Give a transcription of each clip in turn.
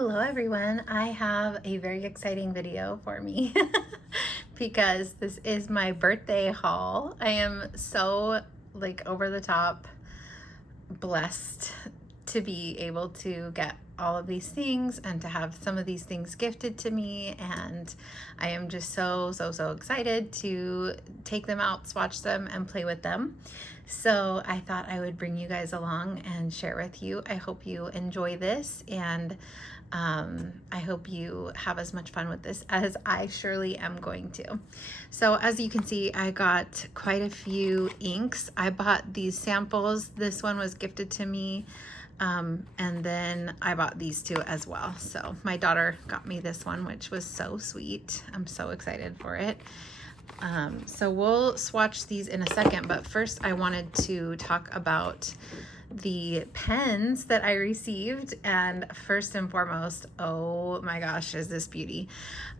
Hello everyone, I have a very exciting video for me because this is my birthday haul. I am so over the top blessed to be able to get all of these things and to have some of these things gifted to me, and I am just so excited to take them out, swatch them, and play with them. So I thought I would bring you guys along and share with you. I hope you enjoy this, and I hope you have as much fun with this as I surely am going to. So as you can see, I got quite a few inks. I bought these samples. This one was gifted to me. And then I bought these two as well. So my daughter got me this one, which was so sweet. I'm so excited for it. So we'll swatch these in a second, but first I wanted to talk about the pens that I received. And first and foremost, oh my gosh, is this beauty.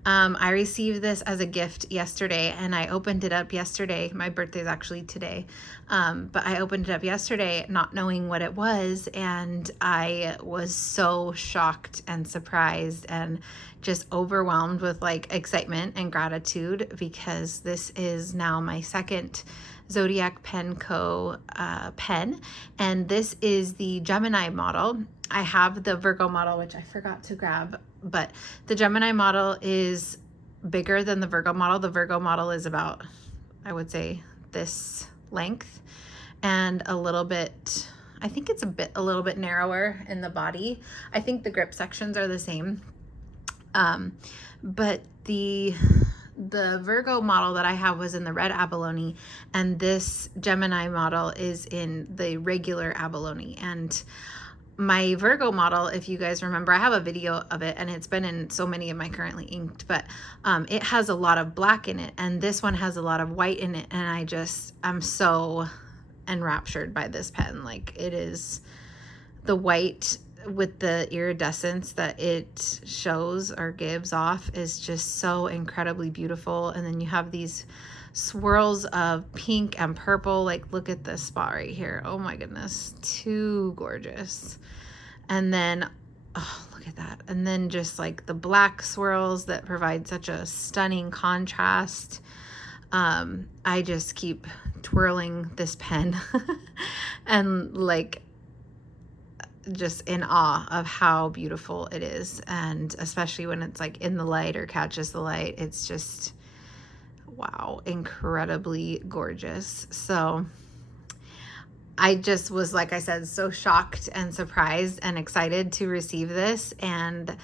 I received this as a gift yesterday, and I opened it up yesterday. My birthday is actually today, but I opened it up yesterday not knowing what it was, and I was so shocked and surprised and just overwhelmed with excitement and gratitude, because this is now my second Zodiac Pen Co. pen, and this is the Gemini model. I have the Virgo model, which I forgot to grab, but the Gemini model is bigger than the Virgo model. The Virgo model is about, I would say, this length, and a little bit, I think it's a little bit narrower in the body. I think the grip sections are the same, but the Virgo model that I have was in the red abalone, and this Gemini model is in the regular abalone. And my Virgo model, if you guys remember, I have a video of it, and it's been in so many of my currently inked, but it has a lot of black in it, and this one has a lot of white in it, and I'm so enraptured by this pen. It is the white with the iridescence that it shows or gives off is just so incredibly beautiful. And then you have these swirls of pink and purple. Look at this spot right here. Oh my goodness, too gorgeous. And then, oh, look at that. And then just the black swirls that provide such a stunning contrast. I just keep twirling this pen and just in awe of how beautiful it is, and especially when it's in the light or catches the light, it's just wow, incredibly gorgeous. So I just was, like I said, so shocked and surprised and excited to receive this, and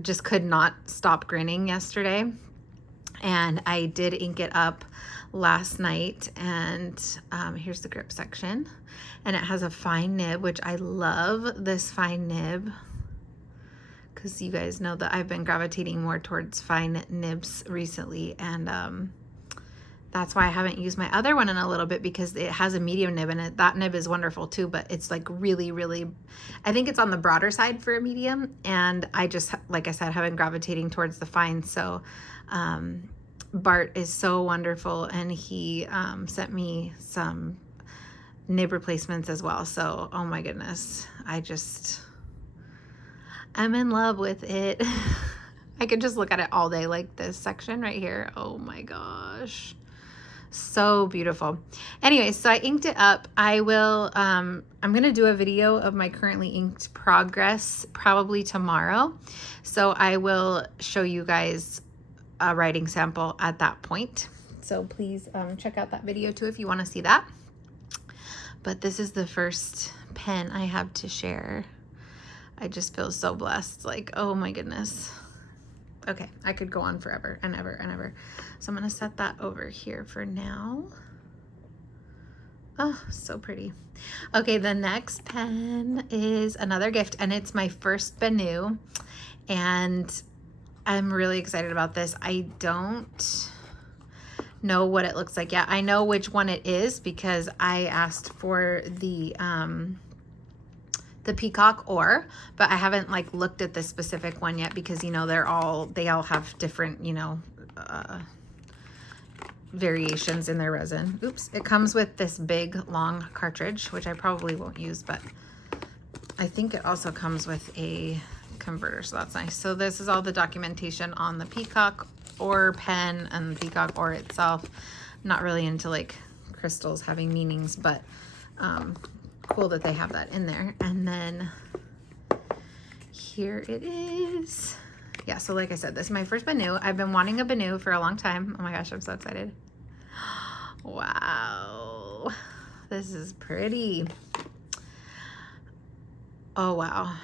just could not stop grinning yesterday. And I did ink it up last night, and here's the grip section, and it has a fine nib, which I love this fine nib, because you guys know that I've been gravitating more towards fine nibs recently, and that's why I haven't used my other one in a little bit, because it has a medium nib, and that nib is wonderful too, but it's really, I think it's on the broader side for a medium, and I just, like I said, have been gravitating towards the fine. So Bart is so wonderful, and he sent me some nib replacements as well. So oh my goodness, I'm in love with it. I could just look at it all day. This section right here, oh my gosh, so beautiful. Anyway, so I inked it up. I will I'm gonna do a video of my currently inked progress probably tomorrow, so I will show you guys a writing sample at that point. So please check out that video too if you want to see that. But this is the first pen I have to share. I just feel so blessed. Oh my goodness. Okay, I could go on forever and ever and ever. So I'm gonna set that over here for now. Oh, so pretty. Okay, the next pen is another gift, and it's my first Benu, and I'm really excited about this. I don't know what it looks like yet. I know which one it is because I asked for the peacock ore, but I haven't looked at the specific one yet, because they all have different variations in their resin. Oops, it comes with this big long cartridge, which I probably won't use, but I think it also comes with a converter, so that's nice. So this is all the documentation on the peacock ore pen and the peacock ore itself. I'm not really into like crystals having meanings, but cool that they have that in there. And then here it is. Yeah, so like I said, this is my first Banu. I've been wanting a Banu for a long time. Oh my gosh, I'm so excited. Wow, this is pretty. Oh wow,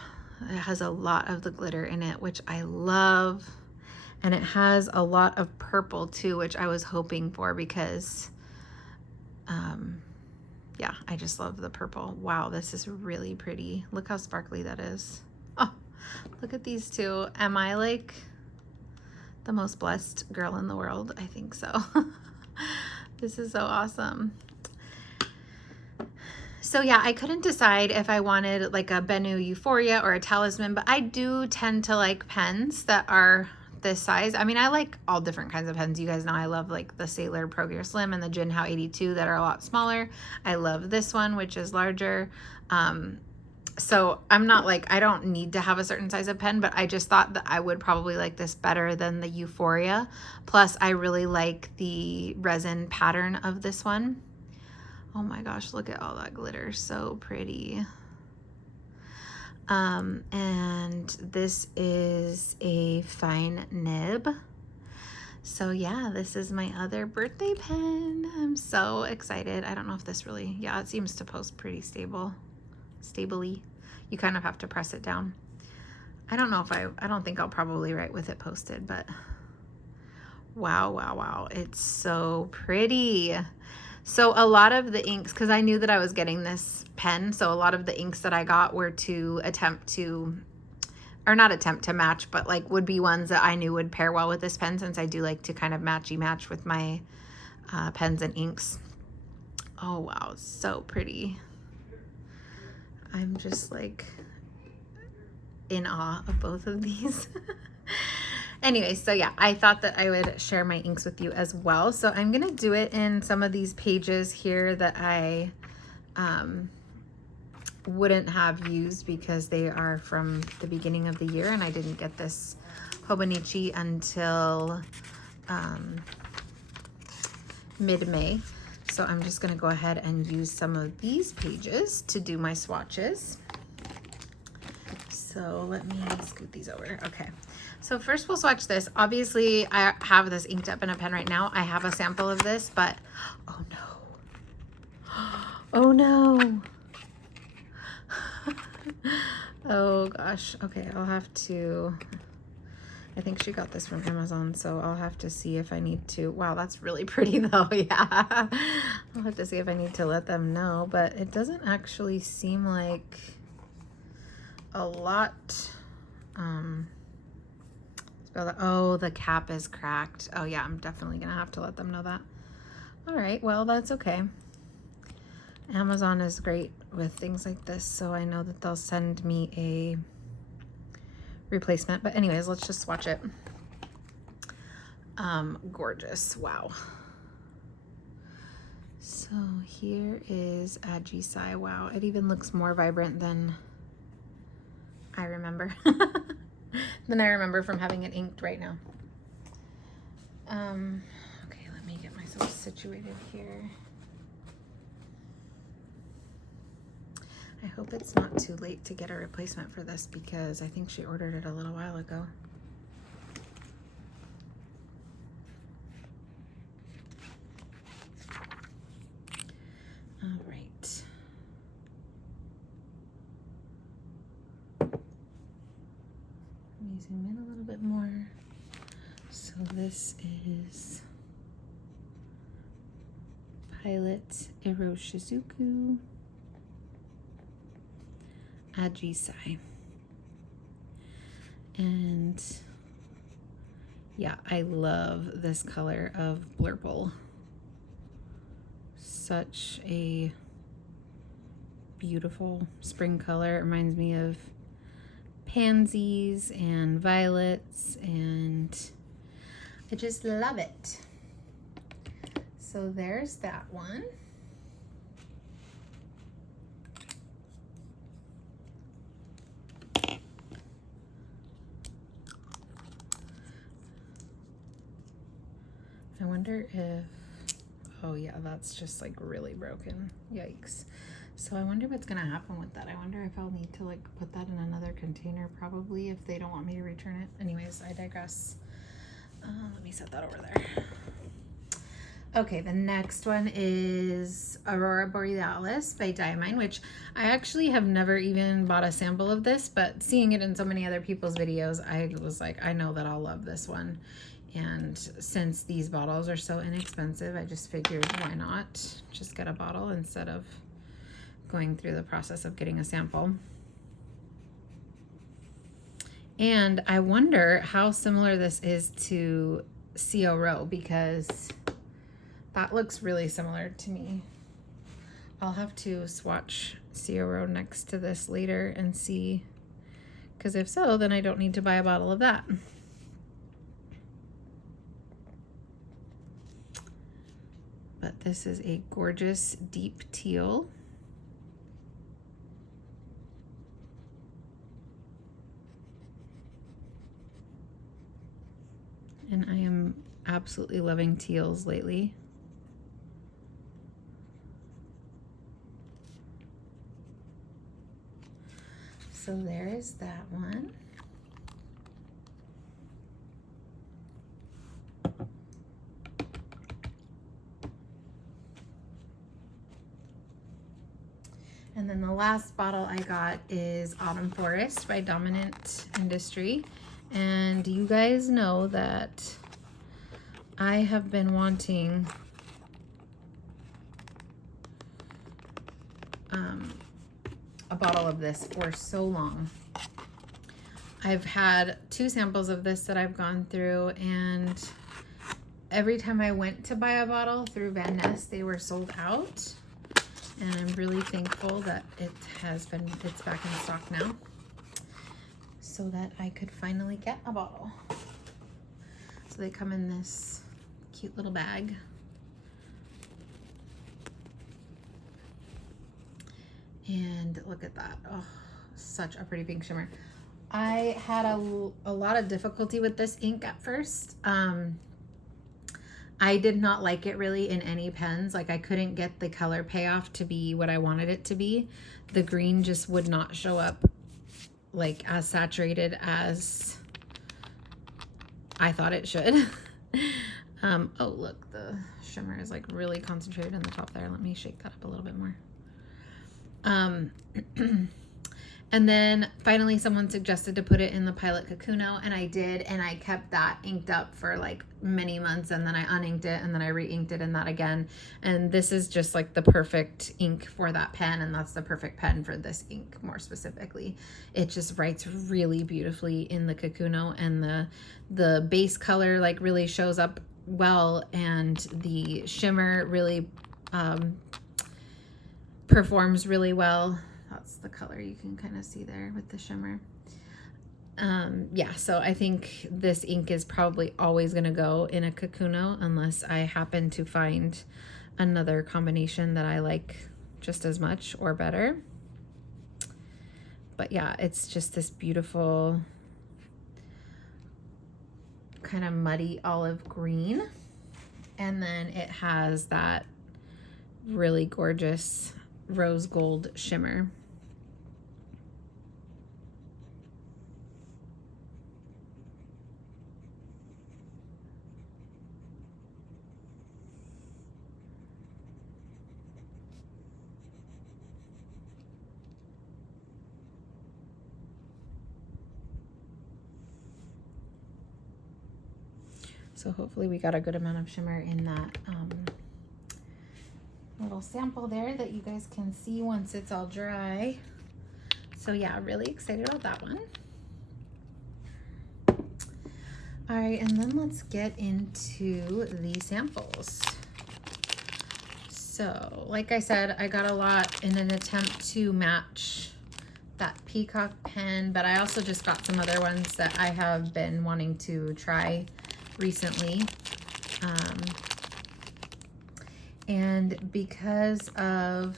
it has a lot of the glitter in it, which I love. And it has a lot of purple too, which I was hoping for because yeah, I just love the purple. Wow, this is really pretty. Look how sparkly that is. Oh, look at these two. Am I like the most blessed girl in the world? I think so. This is so awesome. So yeah, I couldn't decide if I wanted like a Benu Euphoria or a Talisman, but I do tend to like pens that are this size. I mean, I like all different kinds of pens. You guys know I love like the Sailor Pro Gear Slim and the Jinhao 82 that are a lot smaller. I love this one, which is larger. So I'm not like, I don't need to have a certain size of pen, but I just thought that I would probably like this better than the Euphoria. Plus I really like the resin pattern of this one. Oh my gosh, look at all that glitter. So pretty. And this is a fine nib. So yeah, this is my other birthday pen. I'm so excited. I don't know if this really, yeah, it seems to post pretty stably. You kind of have to press it down. I don't know if I don't think I'll probably write with it posted, but wow, wow, wow. It's so pretty. So a lot of the inks, because I knew that I was getting this pen, so a lot of the inks that I got were to attempt to, or not attempt to match, but like would be ones that I knew would pair well with this pen, since I do like to kind of match with my pens and inks. Oh wow, so pretty. I'm just like in awe of both of these. Anyway, so yeah, I thought that I would share my inks with you as well. So I'm gonna do it in some of these pages here that I wouldn't have used because they are from the beginning of the year, and I didn't get this Hobonichi until mid-May. So I'm just gonna go ahead and use some of these pages to do my swatches. So let me scoot these over. Okay. So first we'll swatch this. Obviously I have this inked up in a pen right now. I have a sample of this, but oh no. Oh no. Oh gosh. Okay, I'll have to, I think she got this from Amazon, so I'll have to see if I need to, wow, that's really pretty though. Yeah. I'll have to see if I need to let them know, but it doesn't actually seem like a lot. Oh, the cap is cracked. Oh yeah, I'm definitely gonna have to let them know that. All right, well, that's okay. Amazon is great with things like this, so I know that they'll send me a replacement. But anyways, let's just swatch it. Gorgeous, wow. So here is Ajisai. Wow, it even looks more vibrant than I remember. Than I remember from having it inked right now. Okay, let me get myself situated here. I hope it's not too late to get a replacement for this because I think she ordered it a little while ago. All right. Let me zoom in a little bit more. So this is Pilot Iroshizuku Ajisai. And yeah, I love this color of Blurple. Such a beautiful spring color. It reminds me of pansies and violets, and I just love it. So there's that one. wonder if, oh yeah, that's just like really broken. Yikes. So I wonder what's gonna happen with that. I wonder if I'll need to like put that in another container probably if they don't want me to return it. Anyways, I digress. Let me set that over there. Okay, the next one is Aurora Borealis by Diamine, which I actually have never even bought a sample of this, but seeing it in so many other people's videos, I was like, I know that I'll love this one. And since these bottles are so inexpensive, I just figured why not just get a bottle instead of going through the process of getting a sample. And I wonder how similar this is to CO Row, because that looks really similar to me. I'll have to swatch CO Row next to this later and see, because if so, then I don't need to buy a bottle of that. But this is a gorgeous deep teal. And I am absolutely loving teals lately. So there is that one. And then the last bottle I got is Autumn Forest by Dominant Industry. And you guys know that I have been wanting a bottle of this for so long. I've had 2 samples of this that I've gone through, and every time I went to buy a bottle through Van Ness, they were sold out. And I'm really thankful that it's back in stock now, so that I could finally get a bottle. So they come in this cute little bag. And look at that. Oh, such a pretty pink shimmer. I had a lot of difficulty with this ink at first. I did not like it really in any pens. Like, I couldn't get the color payoff to be what I wanted it to be. The green just would not show up like as saturated as I thought it should. Oh, look, the shimmer is like really concentrated in the top there. Let me shake that up a little bit more. And then finally someone suggested to put it in the Pilot Kakuno, and I did, and I kept that inked up for like many months, and then I uninked it, and then I re-inked it, and that again. And this is just like the perfect ink for that pen, and that's the perfect pen for this ink more specifically. It just writes really beautifully in the Kakuno, and the base color like really shows up well, and the shimmer really performs really well. That's the color you can kind of see there with the shimmer. Yeah, so I think this ink is probably always going to go in a Kakuno unless I happen to find another combination that I like just as much or better. But yeah, it's just this beautiful kind of muddy olive green. And then it has that really gorgeous rose gold shimmer. So hopefully we got a good amount of shimmer in that little sample there that you guys can see once it's all dry. So yeah, really excited about that one. All right, and then let's get into the samples. So like I said, I got a lot in an attempt to match that peacock pen, but I also just got some other ones that I have been wanting to try recently. And because of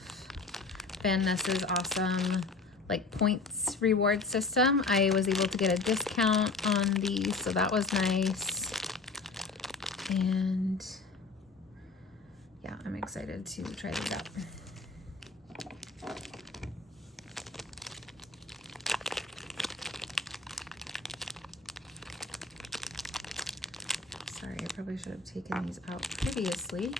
Van Ness's awesome like points reward system, I was able to get a discount on these, so that was nice. And yeah, I'm excited to try these out. Sorry, I probably should have taken these out previously.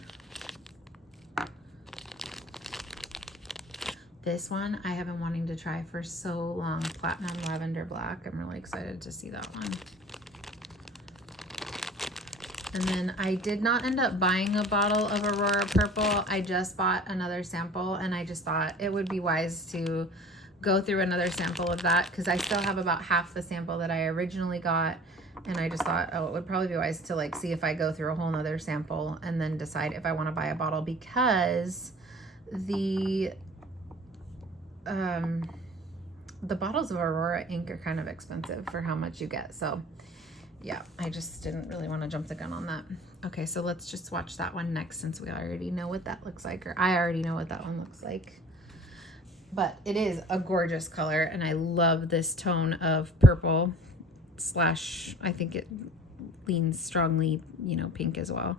This one I have been wanting to try for so long, Platinum Lavender Black. I'm really excited to see that one. And then I did not end up buying a bottle of Aurora Purple. I just bought another sample, and I just thought it would be wise to go through another sample of that because I still have about half the sample that I originally got. And I just thought, oh, it would probably be wise to like see if I go through a whole nother sample and then decide if I want to buy a bottle, because the bottles of Aurora ink are kind of expensive for how much you get. So yeah, I just didn't really want to jump the gun on that. Okay, so let's just swatch that one next, since we already know what that looks like, or I already know what that one looks like. But it is a gorgeous color, and I love this tone of purple slash, I think it leans strongly, you know, pink as well.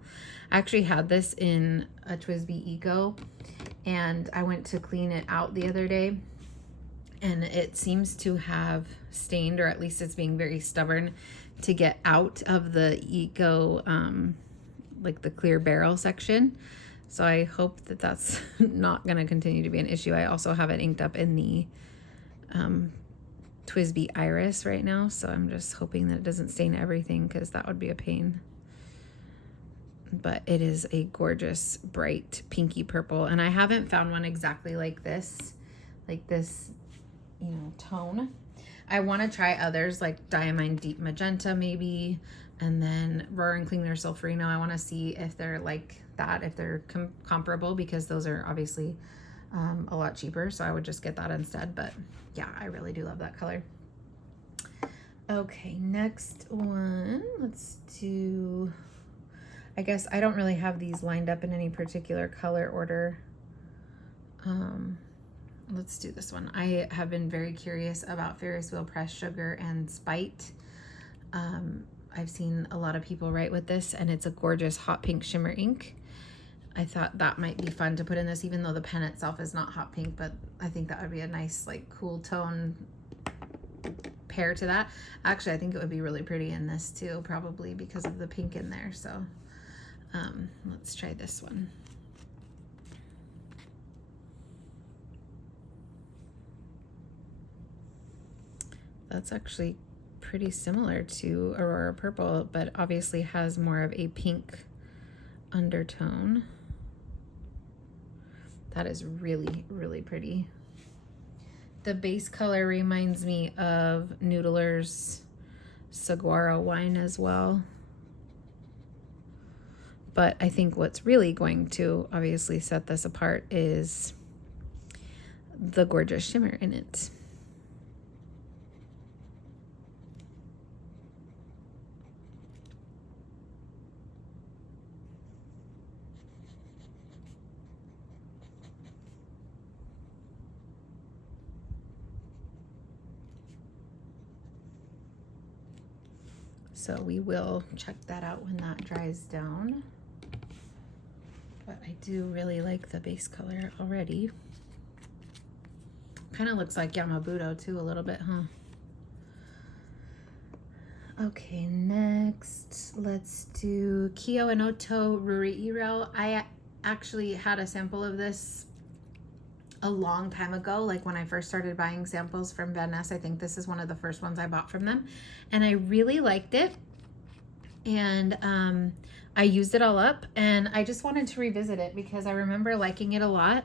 I actually had this in a TWSBI Eco, and I went to clean it out the other day, and it seems to have stained, or at least it's being very stubborn to get out of the Eco, like the clear barrel section. So I hope that that's not going to continue to be an issue. I also have it inked up in the TWSBI Iris right now, so I'm just hoping that it doesn't stain everything, because that would be a pain. But it is a gorgeous bright pinky purple, and I haven't found one exactly like this, you know, tone. I want to try others like Diamine Deep Magenta maybe, and then Roar and Klingler Sulfurino. I want to see if they're like that, if they're comparable, because those are obviously a lot cheaper, so I would just get that instead. But yeah, I really do love that color. Okay, next one, let's do, I guess I don't really have these lined up in any particular color order. Let's do this one. I have been very curious about Ferris Wheel Pressed Sugar and Spite. I've seen a lot of people write with this, and it's a gorgeous hot pink shimmer ink. I thought that might be fun to put in this, even though the pen itself is not hot pink, but I think that would be a nice, like, cool tone pair to that. Actually, I think it would be really pretty in this too, probably because of the pink in there. So let's try this one. That's actually pretty similar to Aurora Purple, but obviously has more of a pink undertone. That is really, really pretty. The base color reminds me of Noodler's Saguaro wine as well. But I think what's really going to obviously set this apart is the gorgeous shimmer in it. So we will check that out when that dries down. But I do really like the base color already. Kind of looks like Yamabudo too a little bit, huh? Okay, next let's do Kyo Enoto Ruri Iro. I actually had a sample of this a long time ago, like when I first started buying samples from Van Ness. I think this is one of the first ones I bought from them, and I really liked it, and I used it all up, and I just wanted to revisit it because I remember liking it a lot.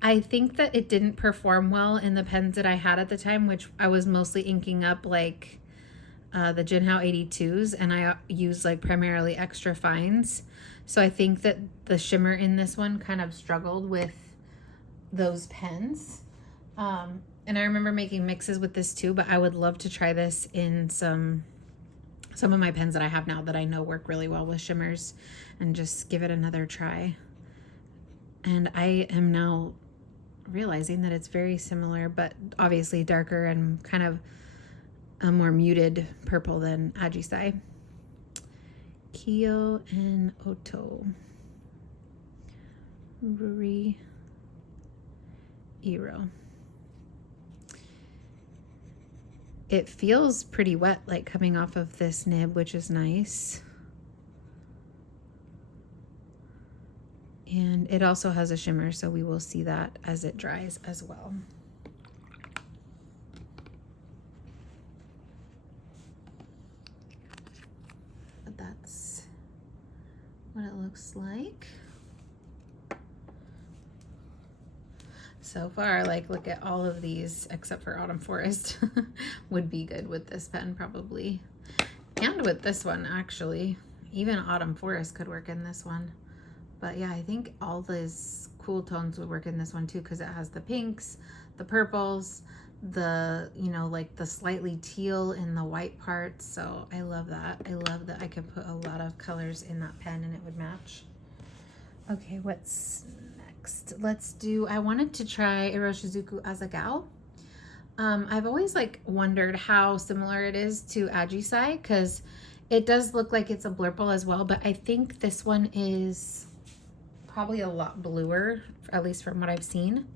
I think that it didn't perform well in the pens that I had at the time, which I was mostly inking up like the Jinhao 82s, and I used like primarily extra fines. So I think that the shimmer in this one kind of struggled with those pens. And I remember making mixes with this too, but I would love to try this in some of my pens that I have now that I know work really well with shimmers, and just give it another try. And I am now realizing that it's very similar, but obviously darker and kind of a more muted purple than Ajisai. Kyo and Oto. Ruri Iro. It feels pretty wet, like coming off of this nib, which is nice. And it also has a shimmer, so we will see that as it dries as well. But that's what it looks like. So far, like, look at all of these, except for Autumn Forest, would be good with this pen probably. And with this one, actually. Even Autumn Forest could work in this one. But yeah, I think all these cool tones would work in this one too, because it has the pinks, the purples, the, you know, like the slightly teal in the white parts. So I love that. I love that I can put a lot of colors in that pen and it would match. Okay, what's next? Let's do, I wanted to try Iroshizuku Asagao. I've always like wondered how similar it is to Ajisai, because it does look like it's a blurple as well, but I think this one is probably a lot bluer, at least from what I've seen.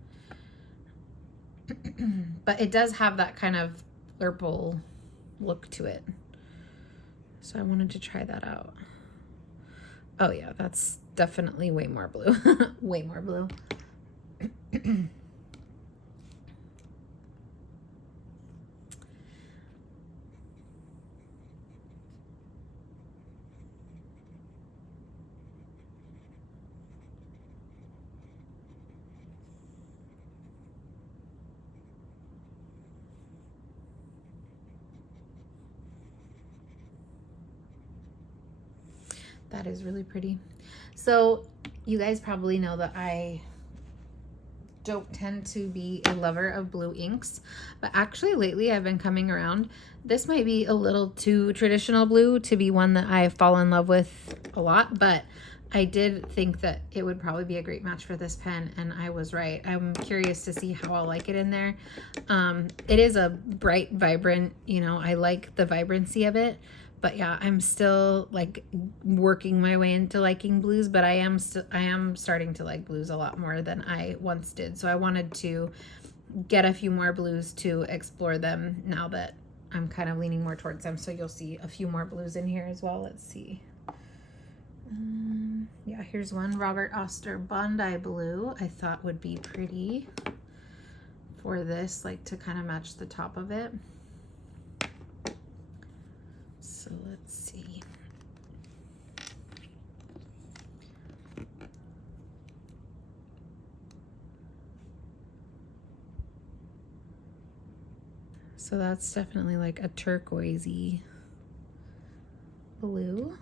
But it does have that kind of blurple look to it. So I wanted to try that out. Oh yeah, that's definitely way more blue. Way more blue. That is really pretty. So you guys probably know that I don't tend to be a lover of blue inks, but actually lately I've been coming around. This might be a little too traditional blue to be one that I fall in love with a lot, but I did think that it would probably be a great match for this pen, and I was right. I'm curious to see how I'll like it in there. It is a bright, vibrant, you know, I like the vibrancy of it. But yeah, I'm still like working my way into liking blues, but I am starting to like blues a lot more than I once did. So I wanted to get a few more blues to explore them now that I'm kind of leaning more towards them. So you'll see a few more blues in here as well. Let's see. Yeah, here's one, Robert Oster Bondi Blue. I thought would be pretty for this, like to kind of match the top of it. So let's see. So that's definitely like a turquoisey blue.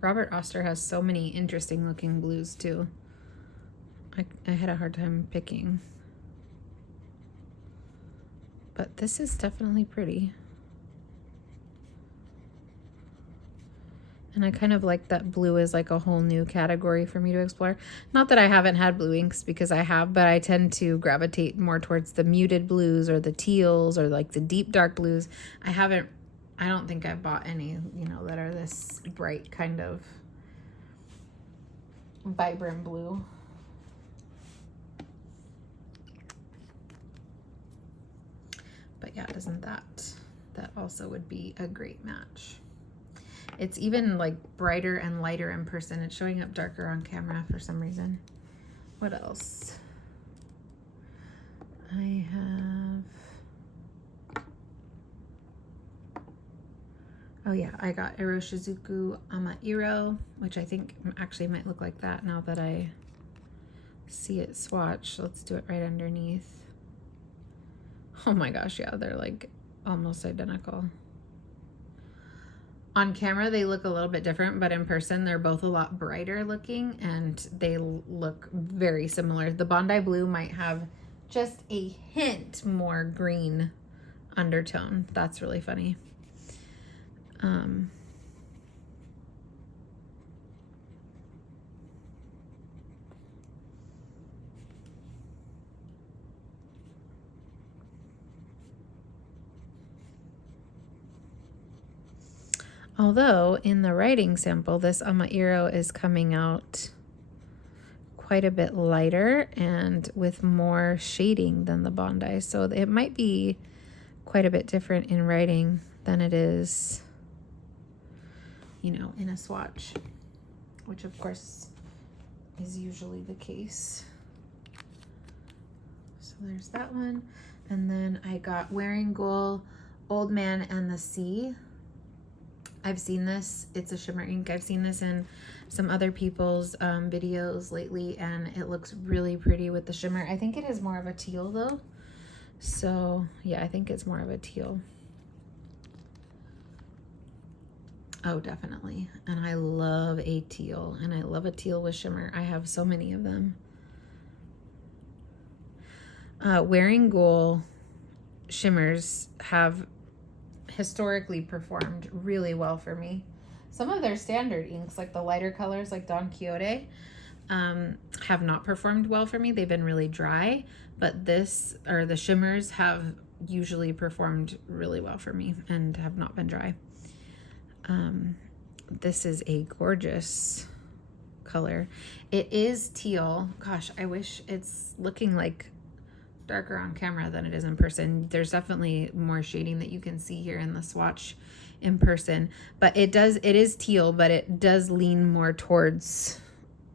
Robert Oster has so many interesting looking blues too. I had a hard time picking. But this is definitely pretty. And I kind of like that blue is like a whole new category for me to explore. Not that I haven't had blue inks, because I have, but I tend to gravitate more towards the muted blues or the teals or like the deep dark blues. I don't think I've bought any, you know, that are this bright kind of vibrant blue. But yeah, isn't that also would be a great match. It's even like brighter and lighter in person. It's showing up darker on camera for some reason. What else? I have, oh yeah, I got Iroshizuku Amairo, which I think actually might look like that now that I see it swatch. Let's do it right underneath. Oh my gosh, yeah, they're like almost identical. On camera, they look a little bit different, but in person, they're both a lot brighter looking and they look very similar. The Bondi Blue might have just a hint more green undertone. That's really funny. Although in the writing sample, this Amairo is coming out quite a bit lighter and with more shading than the Bondi. So it might be quite a bit different in writing than it is, you know, in a swatch, which of course is usually the case. So there's that one. And then I got Wearing Gold, Old Man and the Sea. I've seen this, it's a shimmer ink. I've seen this in some other people's videos lately, and it looks really pretty with the shimmer. I think it is more of a teal though. So yeah, I think it's more of a teal. Oh, definitely. And I love a teal, and I love a teal with shimmer. I have so many of them. Wearing Gold shimmers have historically performed really well for me. Some of their standard inks, like the lighter colors like Don Quixote, have not performed well for me. They've been really dry, but this, or the shimmers, have usually performed really well for me and have not been dry. This is a gorgeous color. It is teal. Gosh, I wish it's looking like darker on camera than it is in person. There's definitely more shading that you can see here in the swatch in person, but it is teal, but it does lean more towards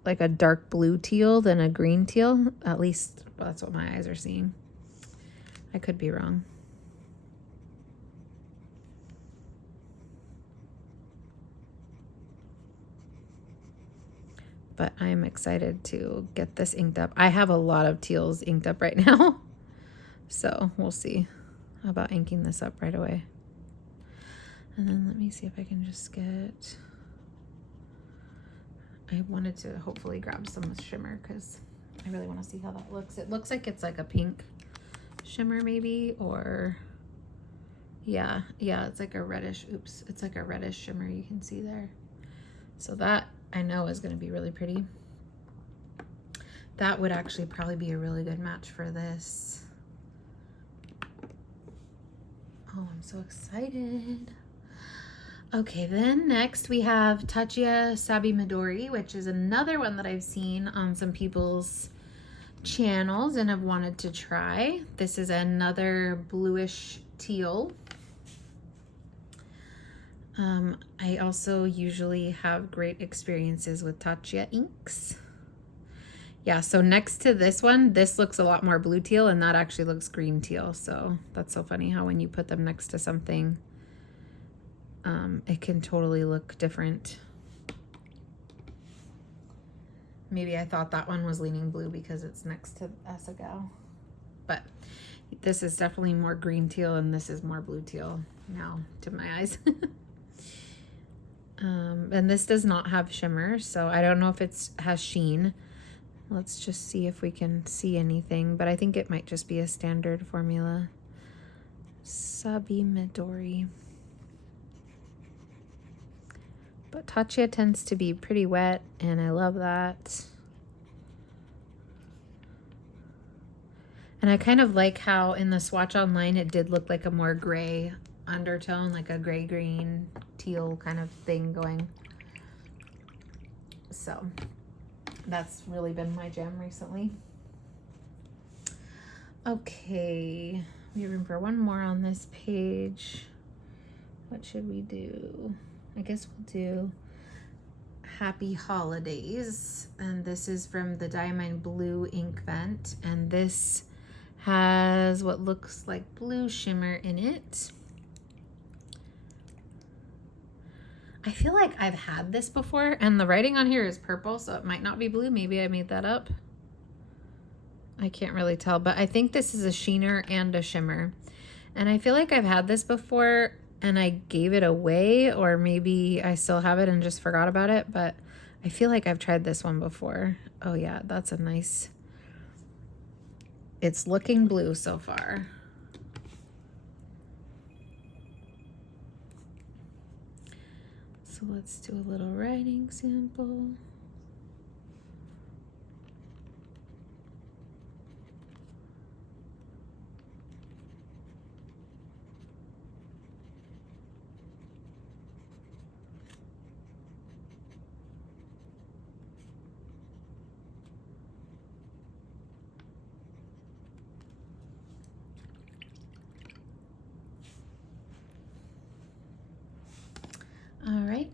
like a dark blue teal than a green teal. At least that's what my eyes are seeing. I could be wrong. But I'm excited to get this inked up. I have a lot of teals inked up right now. So we'll see about inking this up right away. And then let me see if I can just get, I wanted to hopefully grab some shimmer because I really want to see how that looks. It looks like it's like a pink shimmer maybe, or yeah, it's like a reddish, oops, it's like a reddish shimmer you can see there. So that I know is going to be really pretty. That would actually probably be a really good match for this. Oh, I'm so excited. Okay, then next we have Tatsuya Sabi Midori, which is another one that I've seen on some people's channels and have wanted to try. This is another bluish teal. I also usually have great experiences with Tatsuya inks. Yeah, so next to this one, this looks a lot more blue teal, and that actually looks green teal. So that's so funny how when you put them next to something, it can totally look different. Maybe I thought that one was leaning blue because it's next to Asagao. But this is definitely more green teal, and this is more blue teal now to my eyes. And this does not have shimmer, so I don't know if it has sheen. Let's just see if we can see anything, but I think it might just be a standard formula. Sabi Midori. But Tatsuya tends to be pretty wet, and I love that. And I kind of like how in the swatch online it did look like a more gray undertone, like a gray green teal kind of thing going. So that's really been my jam recently. Okay, we have room for one more on this page. What should we do? I guess we'll do Happy Holidays. And this is from the Diamond Blue ink vent. And this has what looks like blue shimmer in it. I feel like I've had this before, and the writing on here is purple, so it might not be blue. Maybe I made that up. I can't really tell, but I think this is a sheener and a shimmer. And I feel like I've had this before and I gave it away, or maybe I still have it and just forgot about it, but I feel like I've tried this one before. Oh yeah, that's a nice, it's looking blue so far. So let's do a little writing sample.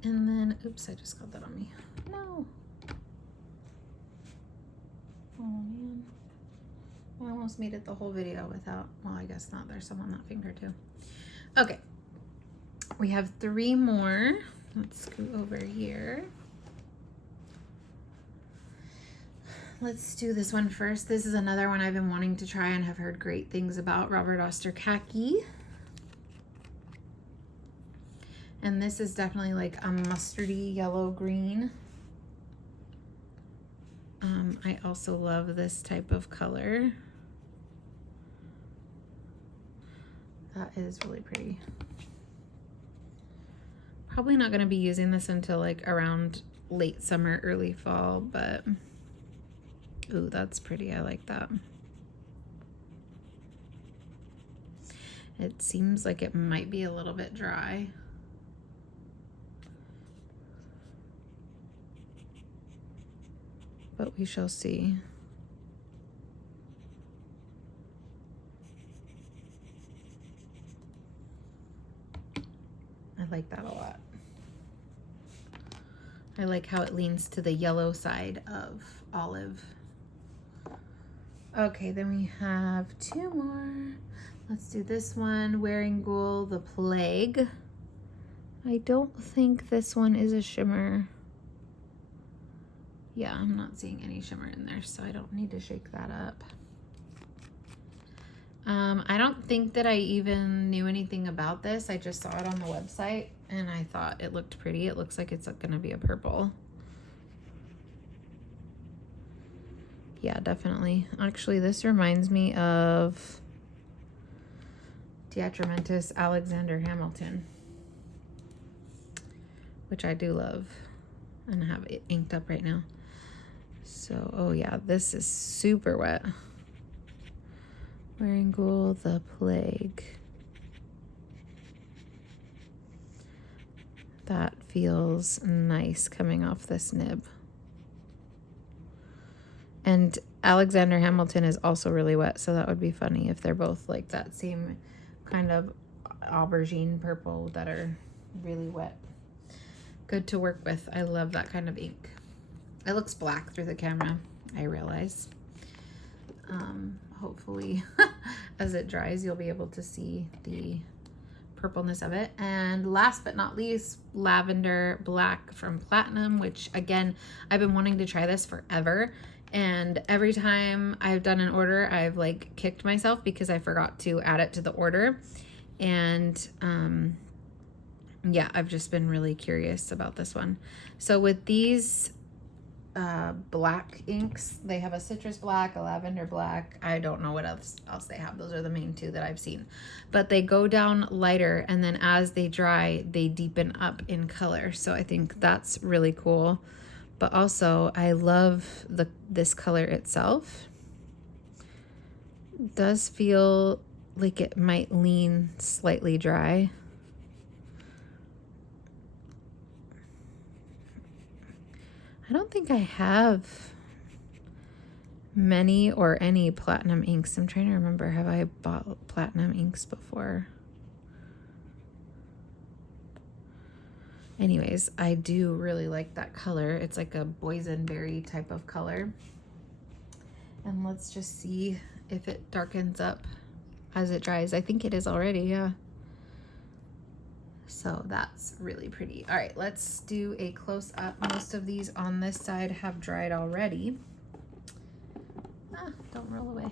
and then, oops, I just got that on me. No. Oh man. I almost made it the whole video without, well, I guess not. There's some on that finger too. Okay. We have 3 more. Let's scoot over here. Let's do this one first. This is another one I've been wanting to try and have heard great things about, Robert Oster Khaki. And this is definitely like a mustardy yellow green. I also love this type of color. That is really pretty. Probably not going to be using this until like around late summer, early fall, but ooh, that's pretty. I like that. It seems like it might be a little bit dry. But we shall see. I like that a lot. I like how it leans to the yellow side of olive. Okay, then we have 2 more. Let's do this one, Wearing Ghoul, The Plague. I don't think this one is a shimmer. Yeah, I'm not seeing any shimmer in there, so I don't need to shake that up. I don't think that I even knew anything about this. I just saw it on the website and I thought it looked pretty. It looks like it's gonna be a purple. Yeah, definitely. Actually, this reminds me of Diatramentis Alexander Hamilton, which I do love and have it inked up right now. So, oh yeah, this is super wet. Wearing Ghoul, The Plague. That feels nice coming off this nib. And Alexander Hamilton is also really wet, so that would be funny if they're both like that same kind of aubergine purple that are really wet. Good to work with. I love that kind of ink. It looks black through the camera, I realize. Hopefully as it dries you'll be able to see the purpleness of it. And last but not least, Lavender Black from Platinum, which again, I've been wanting to try this forever, and every time I've done an order I've like kicked myself because I forgot to add it to the order. And yeah, I've just been really curious about this one. So with these black inks, they have a citrus black, a lavender black. I don't know what else they have. Those are the main 2 that I've seen, but they go down lighter and then as they dry they deepen up in color. So I think that's really cool. But also I love this color itself. It does feel like it might lean slightly dry. I don't think I have many or any platinum inks. I'm trying to remember, have I bought platinum inks before? Anyways, I do really like that color. It's like a boysenberry type of color. And let's just see if it darkens up as it dries. I think it is already, yeah. So that's really pretty. All right, let's do a close up. Most of these on this side have dried already. Ah, don't roll away.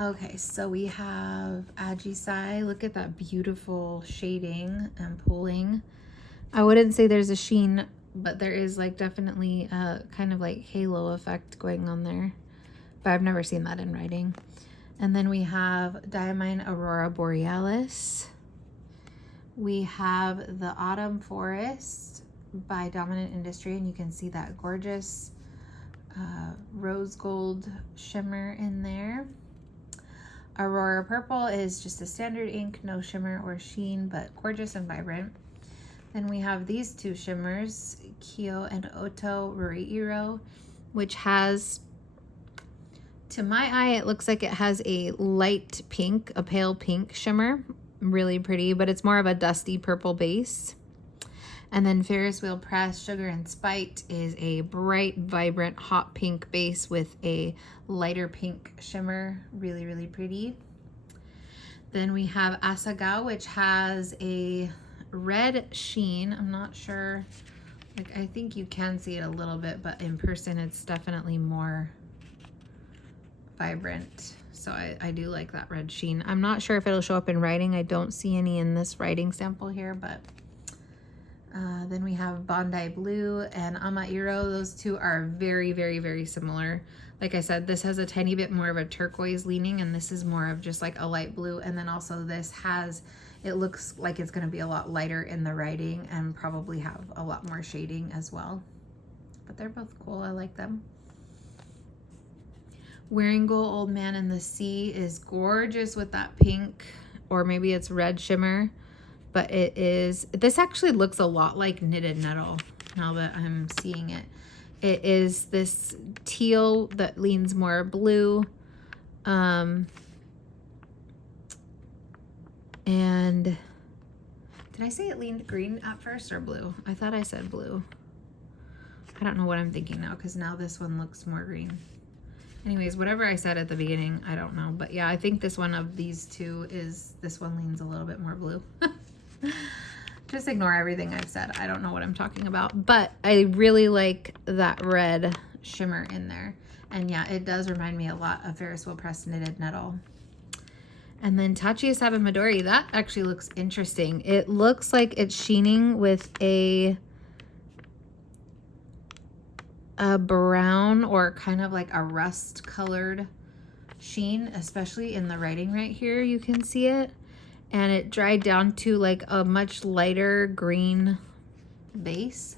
Okay, so we have Ajisai. Look at that beautiful shading and pulling. I wouldn't say there's a sheen, but there is like definitely a kind of like halo effect going on there. But I've never seen that in writing. And then we have Diamine Aurora Borealis. We have the Autumn Forest by Dominant Industry, and you can see that gorgeous rose gold shimmer in there. Aurora Purple is just a standard ink, no shimmer or sheen, but gorgeous and vibrant. Then we have these 2 shimmers, Kyo and Oto Ruriiro, which has, to my eye, it looks like it has a light pink, a pale pink shimmer, really pretty, but it's more of a dusty purple base. And then Ferris Wheel Press Sugar and Spiked is a bright, vibrant, hot pink base with a lighter pink shimmer. Really, really pretty. Then we have Asagao, which has a red sheen. I'm not sure, like I think you can see it a little bit, but in person it's definitely more vibrant. So I do like that red sheen. I'm not sure if it'll show up in writing. I don't see any in this writing sample here, but then we have Bondi Blue and Amairo. Those two are very, very, very similar. Like I said, this has a tiny bit more of a turquoise leaning, and this is more of just like a light blue. And then also this has, it looks like it's going to be a lot lighter in the writing and probably have a lot more shading as well. But they're both cool. I like them. Wearing Gold Old Man in the Sea is gorgeous with that pink, or maybe it's red shimmer. But it is, this actually looks a lot like Knitted Nettle now that I'm seeing it. It is this teal that leans more blue. And did I say it leaned green at first or blue? I thought I said blue. I don't know what I'm thinking now because now this one looks more green. Anyways, whatever I said at the beginning, I don't know. But yeah, I think this one of these two is, this one leans a little bit more blue. Just ignore everything I've said. I don't know what I'm talking about, but I really like that red shimmer in there. And yeah, it does remind me a lot of Ferris Wheel Press Knitted Nettle. And then Tachi Asaba Midori, that actually looks interesting. It looks like it's sheening with a brown or kind of like a rust colored sheen, especially in the writing right here. You can see it. And it dried down to like a much lighter green base.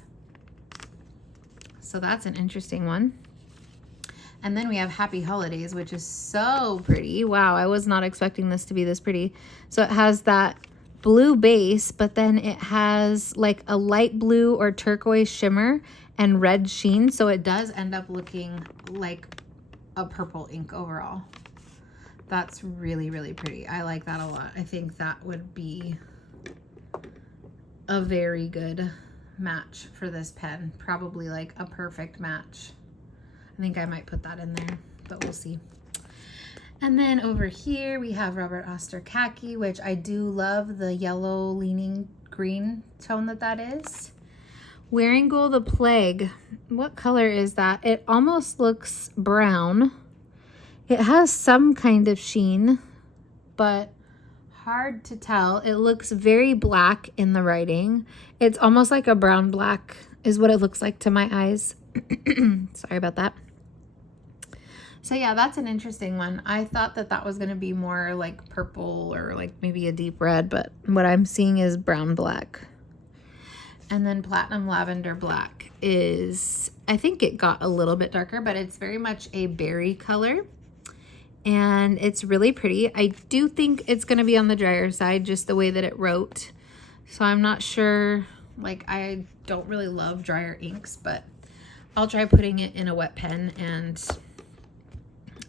So that's an interesting one. And then we have Happy Holidays, which is so pretty. Wow, I was not expecting this to be this pretty. So it has that blue base, but then it has like a light blue or turquoise shimmer and red sheen. So it does end up looking like a purple ink overall. That's really, really pretty. I like that a lot. I think that would be a very good match for this pen. Probably like a perfect match. I think I might put that in there, but we'll see. And then over here we have Robert Oster Khaki, which I do love the yellow leaning green tone that is. Wearing Gold the Plague. What color is that? It almost looks brown. It has some kind of sheen, but hard to tell. It looks very black in the writing. It's almost like a brown black is what it looks like to my eyes. Sorry about that. So yeah, that's an interesting one. I thought that that was going to be more like purple or like maybe a deep red, but what I'm seeing is brown black. And then Platinum Lavender Black is, I think it got a little bit darker, but it's very much a berry color. And it's really pretty. I do think it's going to be on the drier side, just the way that it wrote. So I'm not sure, like I don't really love drier inks, but I'll try putting it in a wet pen and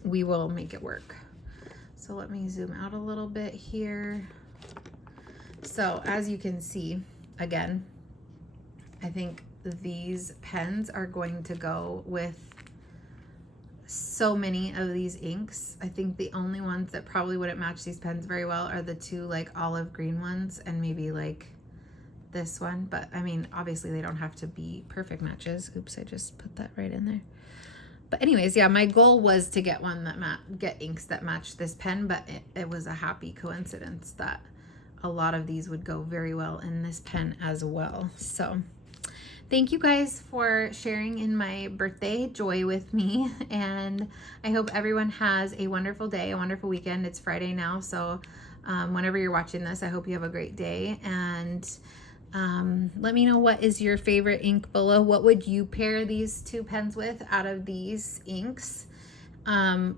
we will make it work. So let me zoom out a little bit here. So as you can see, again, I think these pens are going to go with so many of these inks. I think the only ones that probably wouldn't match these pens very well are the two like olive green ones and maybe like this one. But I mean, obviously they don't have to be perfect matches. Oops, I just put that right in there. But anyways, yeah, my goal was to get one that get inks that match this pen, but it was a happy coincidence that a lot of these would go very well in this pen as well. So thank you guys for sharing in my birthday joy with me, and I hope everyone has a wonderful day, a wonderful weekend. It's Friday now, so whenever you're watching this, I hope you have a great day, and let me know what is your favorite ink below. What would you pair these two pens with out of these inks?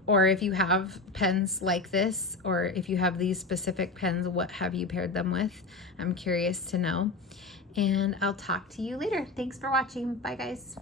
Or if you have pens like this, or if you have these specific pens, what have you paired them with? I'm curious to know. And I'll talk to you later. Thanks for watching. Bye, guys.